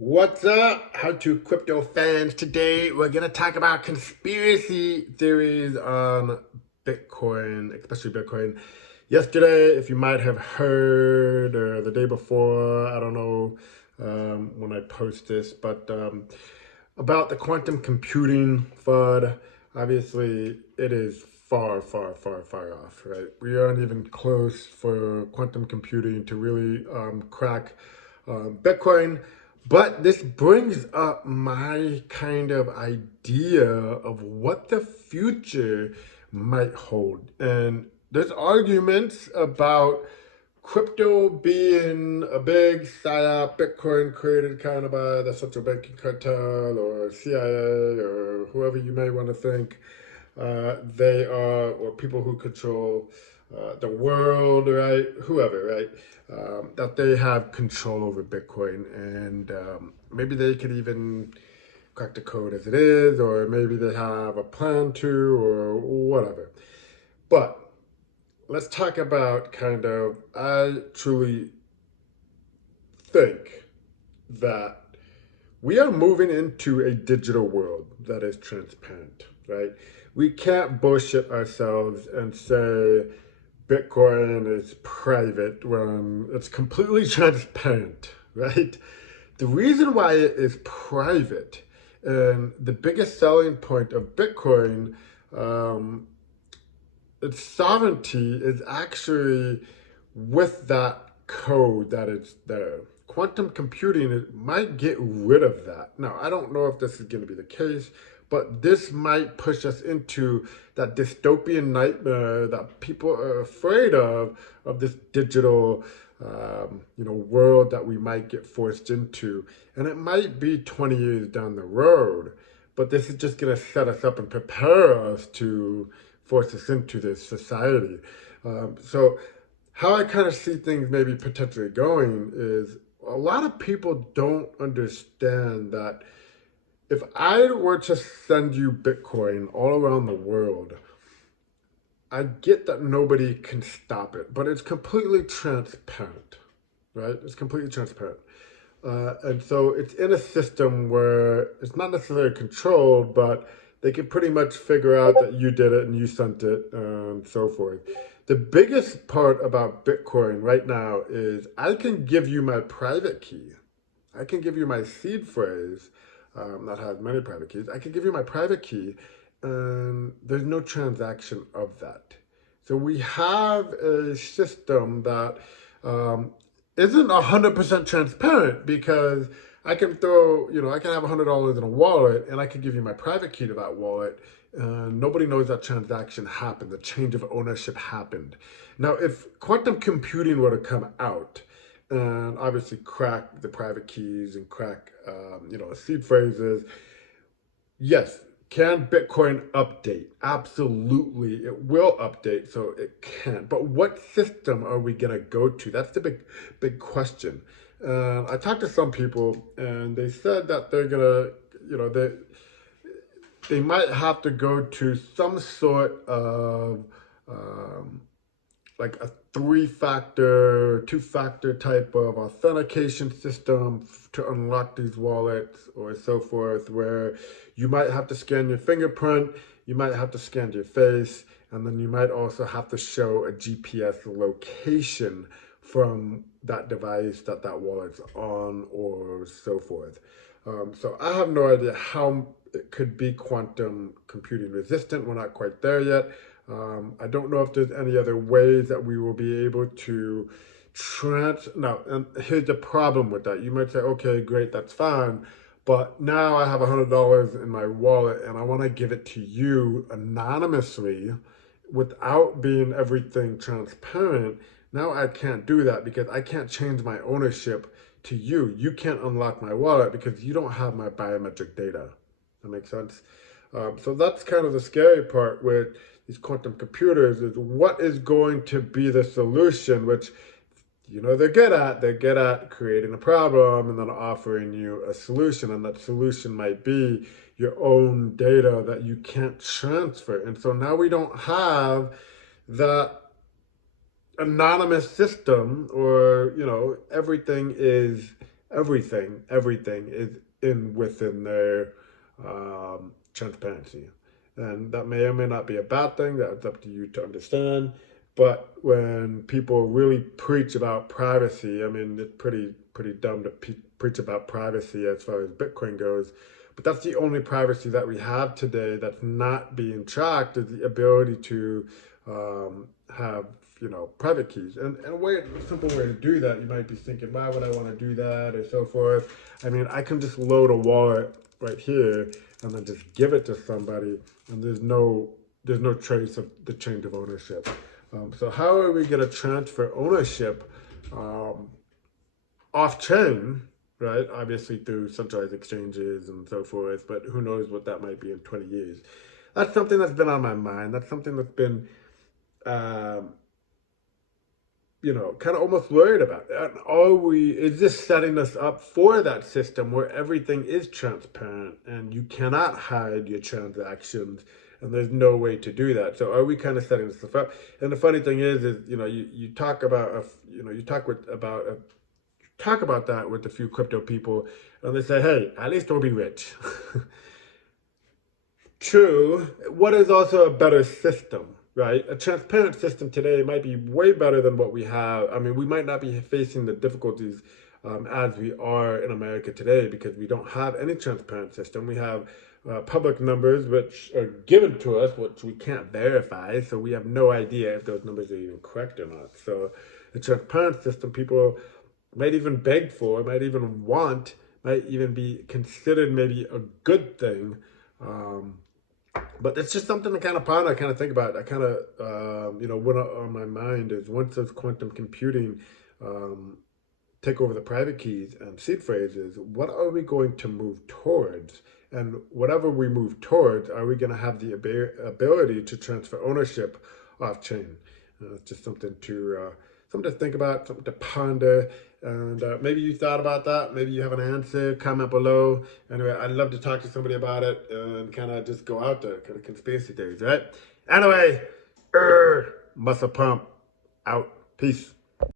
What's up? How to crypto fans? Today we're gonna talk about conspiracy theories on Bitcoin, especially Bitcoin. Yesterday, if you might have heard, or the day before, I don't know when I post this, but about the quantum computing FUD. Obviously, it is far, far, far, far off, right? We aren't even close for quantum computing to really crack Bitcoin. But this brings up my kind of idea of what the future might hold. And there's arguments about crypto being a big psyop, Bitcoin created kind of by the central banking cartel or CIA or whoever you may want to think they are, or people who control the world, right? Whoever, right? That they have control over Bitcoin, and maybe they could even crack the code as it is, or maybe they have a plan to, or whatever. But let's talk about I truly think that we are moving into a digital world that is transparent, right? We can't bullshit ourselves and say Bitcoin is private when it's completely transparent, right? The reason why it is private and the biggest selling point of Bitcoin, um, its sovereignty is actually with that code that it's there. Quantum computing it might get rid of that. Now, I don't know if this is going to be the case, but this might push us into that dystopian nightmare that people are afraid of this digital, world that we might get forced into. And it might be 20 years down the road, but this is just going to set us up and prepare us to force us into this society. So how I kind of see things maybe potentially going is a lot of people don't understand that if I were to send you Bitcoin all around the world, I get that nobody can stop it, but it's completely transparent, right? It's completely transparent. And so it's in a system where it's not necessarily controlled, but they can pretty much figure out that you did it and you sent it and so forth. The biggest part about Bitcoin right now is I can give you my private key. I can give you my seed phrase that has many private keys. I can give you my private key and there's no transaction of that. So we have a system that um, isn't 100% transparent because I can I can have $100 in a wallet and I can give you my private key to that wallet. Nobody knows that transaction happened, the change of ownership happened. Now, if quantum computing were to come out and obviously crack the private keys and crack, seed phrases, yes, can Bitcoin update? Absolutely, it will update, so it can. But what system are we gonna go to? That's the big question. I talked to some people, and they said that they're gonna, they might have to go to some sort of um, like a three-factor, two-factor type of authentication system to unlock these wallets or so forth, where you might have to scan your fingerprint, you might have to scan your face, and then you might also have to show a GPS location from that device that that wallet's on or so forth. So I have no idea how it could be quantum computing resistant. We're not quite there yet. I don't know if there's any other ways that we will be able to now, and here's the problem with that. You might say, okay, great, that's fine. But now I have $100 in my wallet and I want to give it to you anonymously without being everything transparent. Now I can't do that because I can't change my ownership to you. You can't unlock my wallet because you don't have my biometric data. That makes sense? So that's kind of the scary part with these quantum computers is what is going to be the solution, which they're good at. They're good at creating a problem and then offering you a solution. And that solution might be your own data that you can't transfer. And so now we don't have that anonymous system or, everything is everything is within their transparency. And that may or may not be a bad thing. That's up to you to understand. But when people really preach about privacy, I mean, it's pretty dumb to preach about privacy as far as Bitcoin goes. But that's the only privacy that we have today that's not being tracked, is the ability to have, private keys. And a simple way to do that, you might be thinking, why would I want to do that, or so forth. I mean, I can just load a wallet right here and then just give it to somebody, and there's no trace of the change of ownership. So how are we going to transfer ownership off chain, right? Obviously through centralized exchanges and so forth, but who knows what that might be in 20 years. That's something that's been on my mind. That's something that's been kind of almost worried about. And is this setting us up for that system where everything is transparent and you cannot hide your transactions, and there's no way to do that? So are we kind of setting this up? And the funny thing is you talk about talk about that with a few crypto people, and they say, hey, at least don't be rich. True. What is also a better system, right? A transparent system today might be way better than what we have. I mean, we might not be facing the difficulties as we are in America today, because we don't have any transparent system. We have public numbers which are given to us, which we can't verify, so we have no idea if those numbers are even correct or not. So the transparent system, people might even beg for, might even want, might even be considered maybe a good thing. But it's just something to kind of ponder, kind of think about. I kind of, what on my mind is, once does quantum computing take over the private keys and seed phrases, what are we going to move towards? And whatever we move towards, are we going to have the ability to transfer ownership off chain? It's just something to think about, something to ponder. And maybe you thought about that. Maybe you have an answer. Comment below. Anyway, I'd love to talk to somebody about it and kind of just go out there, kind of conspiracy theories, right? Anyway, muscle pump out. Peace.